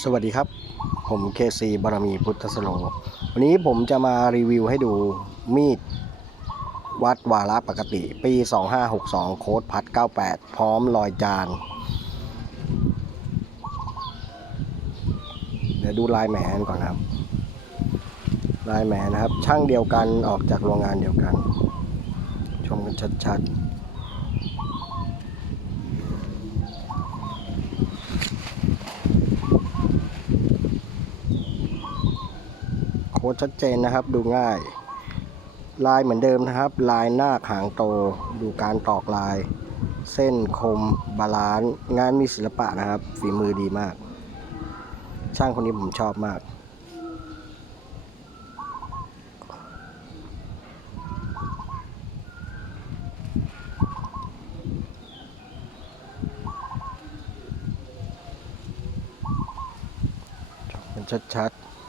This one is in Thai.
สวัสดีครับ ผมเคซีบารมีพุทธสโล วันนี้ผมจะมารีวิวให้ดูมีด วัดวาระปกติ ปี 2562 โค้ดพัด 98 พร้อมรอยจาน เดี๋ยวดูลายแหมนก่อนครับ ลายแหมนะครับ ช่างเดียวกันออกจากโรงงานเดียวกัน ชมกันชัดๆ โค้ชัดเจนนะครับ ดูง่าย ลายเหมือนเดิมนะครับ ลายหน้าหางโต ดูการตอกลาย เส้นคม บาลานซ์งานมีศิลปะนะครับ ฝีมือดีมาก ช่างคนนี้ผมชอบมากมันชัดๆ